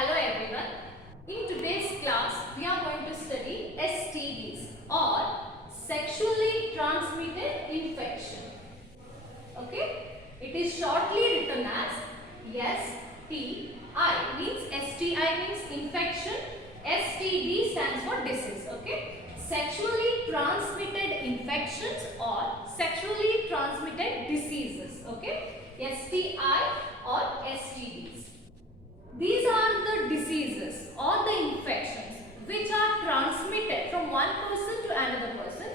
Hello everyone. In today's class, we are going to study STDs or sexually transmitted infection. Okay? It is shortly written as STI means STI means infection. STD stands for disease. Okay? Sexually transmitted infections or sexually transmitted diseases. Okay? STI or STDs. These are the diseases or the infections which are transmitted from one person to another person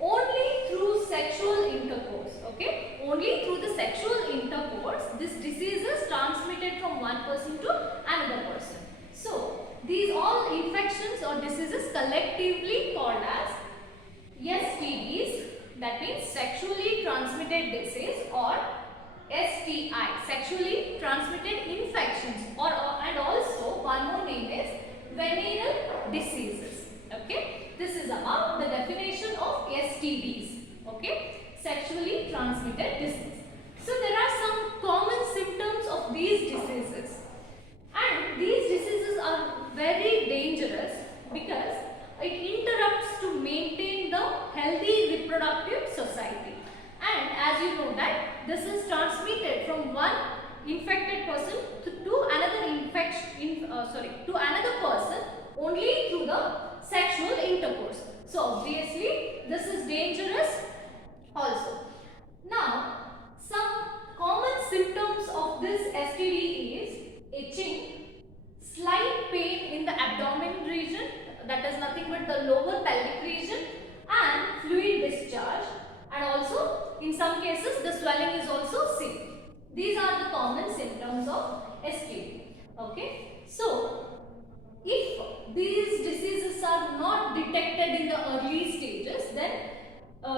only through sexual intercourse. Okay? Only through the sexual intercourse, this disease is transmitted from one person to another person. So, these all infections or diseases collectively called as STDs, that means sexually transmitted disease, or STI, sexually transmitted infections, and also one more name is venereal diseases. Okay, this is about the definition of STDs. Okay, sexually transmitted disease. So there are some common symptoms of these diseases, and these diseases are very dangerous because it interrupts to maintain the healthy reproductive society. And as you know that this is transmitted from one infected person to another to another person only through the sexual intercourse. So obviously this is dangerous also. Now some common symptoms of this STD is itching, slight pain in the abdomen region, that is nothing but the lower pelvic region, and fluid discharge, and also in some cases the swelling is also seen. These are the common symptoms of STD. Okay, so if these diseases are not detected in the early stages, then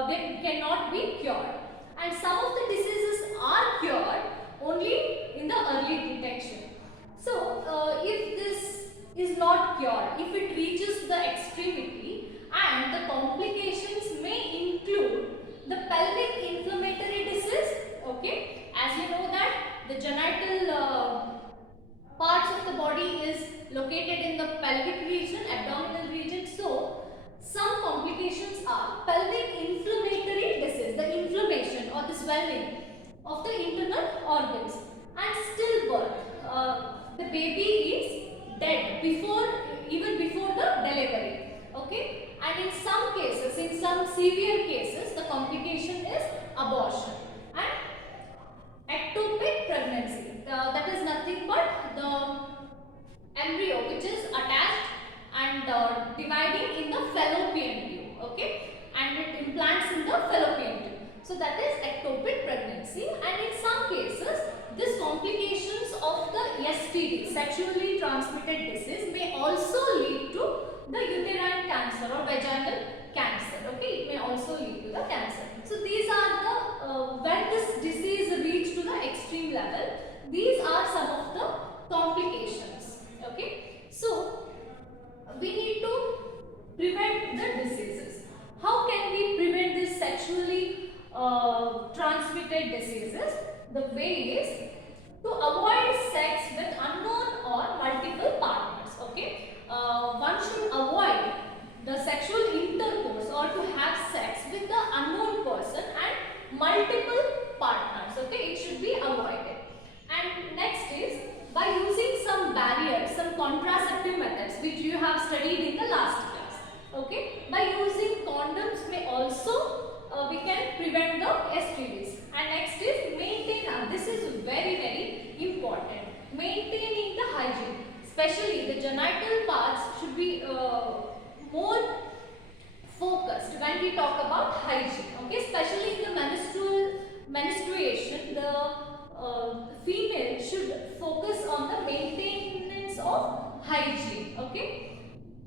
they cannot be cured, and some of the diseases are cured only in the early detection. So if this is not cured, if it reaches the extremity, and the complications may include the pelvic inflammatory disease. Okay, as you know that the genital parts of the body is located in the pelvic region, abdominal region. So some complications are pelvic inflammatory disease, the inflammation or the swelling of the internal organs, and stillbirth. The baby is dead even before the delivery. Okay, and in some cases, in some severe cases, the complication is abortion and ectopic pregnancy. That is nothing but the embryo which is attached and dividing in the fallopian tube. Okay, and it implants in the fallopian tube. So that is ectopic pregnancy, and in some cases these complications of the STD, sexually transmitted disease, may also lead to the uterine cancer or vaginal cancer. Okay, it may also lead to the cancer. So these are the when this disease reaches to the extreme level, these are some of the complications. Okay, so we need to prevent the diseases. How can we prevent these sexually transmitted diseases? The way is to avoid sex with unknown or multiple partners. Okay, one should avoid the sexual intercourse or to have sex with the unknown person and multiple partners. Okay, it should be avoided. And next is by using some barriers, some contraceptive methods which you have studied in the last class. Okay, by using condoms may also we can prevent the STDs. And next is maintain. This is very important. Maintaining the hygiene, especially the genital parts should be more focused when we talk about hygiene. Okay, especially in the menstruation, the female should focus on the maintenance of hygiene. Okay,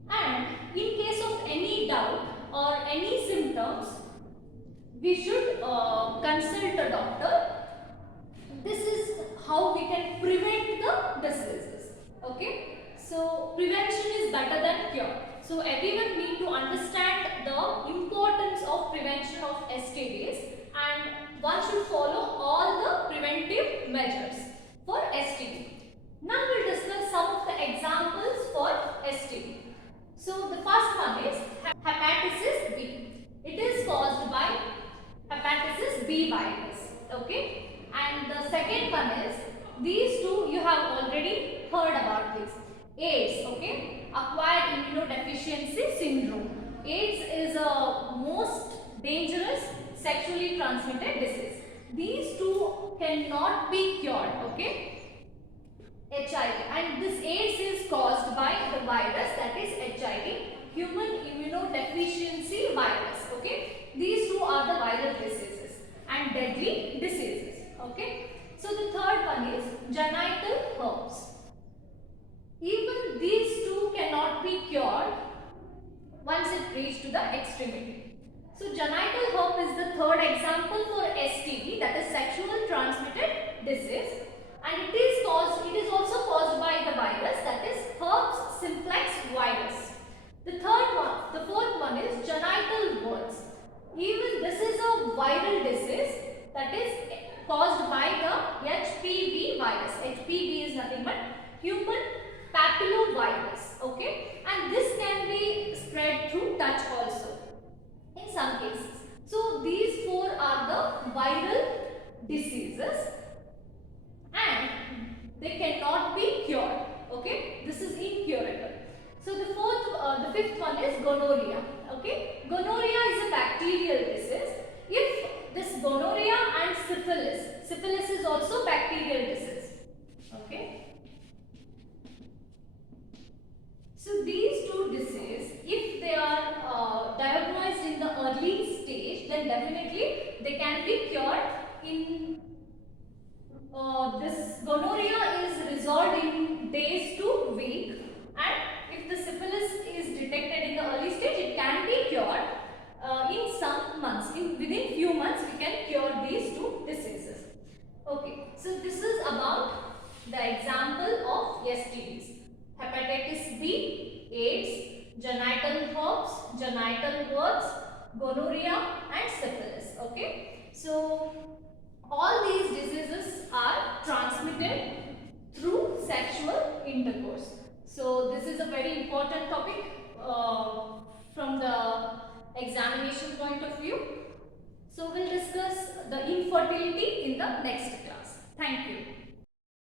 and in case of any doubt or any symptoms, we should consult a doctor. This is how we can prevent the diseases. Okay, so prevention is better than cure. So everyone need to understand the importance of prevention of STDs, and one should follow all the preventive measures for STD. Now we'll discuss some of the examples So the first one is hepatitis B. It is caused by hepatitis B virus. Okay. And the second one is, these two you have already heard about this. AIDS. Okay. Acquired immunodeficiency syndrome. AIDS is a most dangerous sexually transmitted disease. These two cannot be cured. Okay. HIV, and this AIDS is caused by the virus, that is HIV, human immunodeficiency virus. Okay, these two are the viral diseases and deadly diseases. Okay, so the third one is genital herpes. Even these two cannot be cured once it reaches to the extremity. So genital herpes is the third example for STD, that is sexual transmitted disease, and it is also caused by the virus, that is herpes simplex virus. The fourth one is genital warts. Even this is a viral disease that is caused by the HPV virus. HPV is nothing but human papillovirus. Okay, and this can be spread through touch also in some cases. So these four are the viral diseases and they cannot be cured. Okay, this is incurable. So the fifth one is gonorrhea. Okay, gonorrhea is a bacterial disease. If this gonorrhea and syphilis is also bacterial disease. Okay. So these two diseases, if they are diagnosed in the early stage, then definitely they can be cured. In this gonorrhea is resolved in days to week, and if the syphilis is detected in the early stage, it can be cured in some months. Within few months, we can cure these two diseases. Okay, so this is about the example of STDs. Hepatitis B, AIDS, genital herpes, genital warts, gonorrhea and syphilis. Okay, so all these diseases are transmitted through sexual intercourse. So this is a very important topic from the examination point of view. So we'll discuss the infertility in the next class. Thank you.